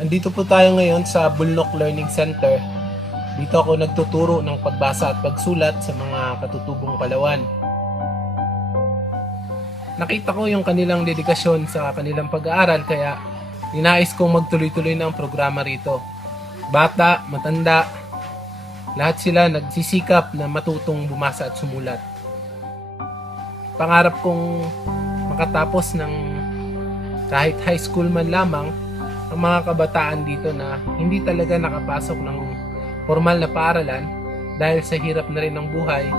Andito po tayo ngayon sa Bulnok Learning Center. Dito ako nagtuturo ng pagbasa at pagsulat sa mga katutubong Palawan. Nakita ko yung kanilang dedikasyon sa kanilang pag-aaral kaya ninais kong magtuloy-tuloy na ang programa rito. Bata, matanda, lahat sila nagsisikap na matutong bumasa at sumulat. Pangarap kong makatapos ng kahit high school man lamang ang mga kabataan dito na hindi talaga nakapasok ng formal na paaralan dahil sa hirap na rin ng buhay.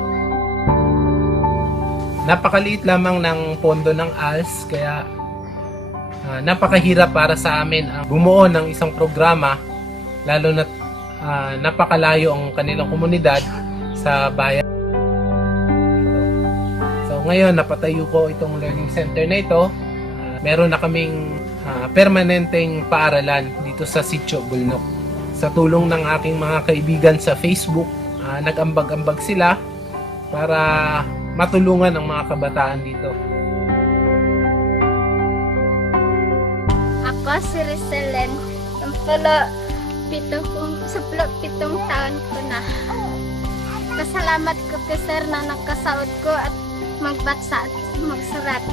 Napakaliit lamang ng pondo ng ALS kaya napakahirap para sa amin ang bumuo ng isang programa lalo na napakalayo ang kanilang komunidad sa bayan. So ngayon napatayo ko itong learning center na ito. Meron na kaming permanenteng paaralan dito sa Sitio Bulnok. Sa tulong ng aking mga kaibigan sa Facebook, nag-ambag-ambag sila para matulungan ang mga kabataan dito. Ako si Rizalen, ang pitong taon ko na. Pasalamat ko kay sir na nakasaot ko at magbasa at magsurat.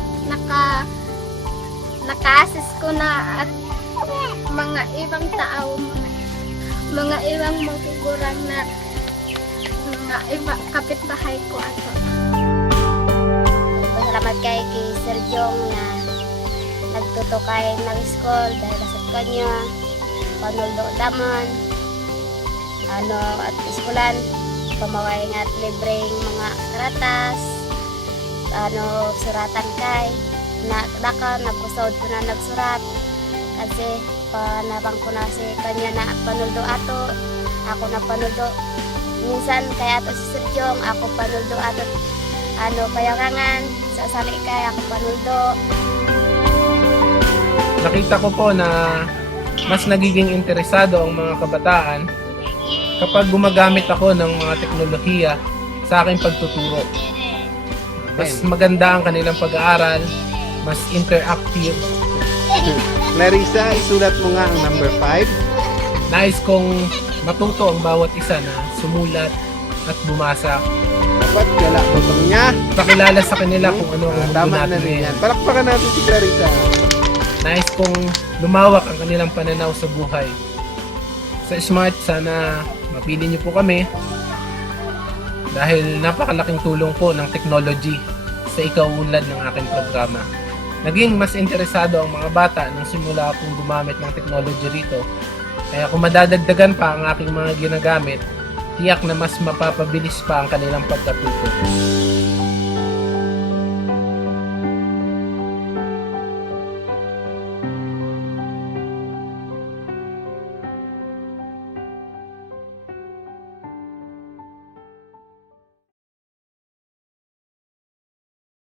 Naka-assist ko na at mga ibang tao, mga ibang magugurang na mga iba kapitbahay ko ato. Pasalamat kay Sir Jong na nagtuto kay ng school dahil sa kanya panuldo damon at iskulan pamaway nga at libreng mga karatas suratan kay naka nagkusod ko na nagsurat kasi panabang ko na si kanya na panuldo ato ako na panuldo minsan kay ato si Sir Jong ako panuldo ato payangangan sasali kay ako panuldo. Nakita ko po na mas nagiging interesado ang mga kabataan kapag gumagamit ako ng mga teknolohiya sa aking pagtuturo. Mas maganda ang kanilang pag-aaral, mas interactive. Clarissa, isulat mo nga ang number 5. Nais kong matuto ang bawat isa na sumulat at bumasa. Dapat gala butong niya. Pakilala sa kanila kung ano ang mundo Tama na natin rin yan. ngayon. Palakpakan natin si Clarissa. Nais kong lumawak ang kanilang pananaw sa buhay. Sa Smart, sana mapili niyo po kami dahil napakalaking tulong po ng technology sa ikaunlad ng aking programa. Naging mas interesado ang mga bata nang simula akong gumamit ng technology rito. Kaya kung madadagdagan pa ang aking mga ginagamit, tiyak na mas mapapabilis pa ang kanilang pagkatuto.